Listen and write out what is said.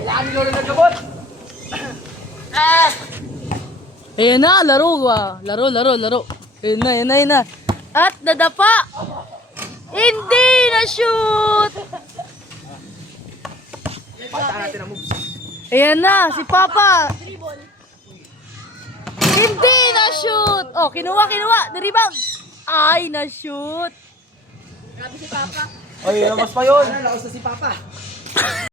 Kailangan nyo na nagabot. Ayan na, laro ba? Laro. Ayan na. At nadapa! Hindi na-shoot! Palitan natin ang moves. Ayan na, si Papa! Hindi na-shoot! Oh, kinuha! The-rebound! Ay, na-shoot! Ay, labas pa yun. Lakas na si Papa.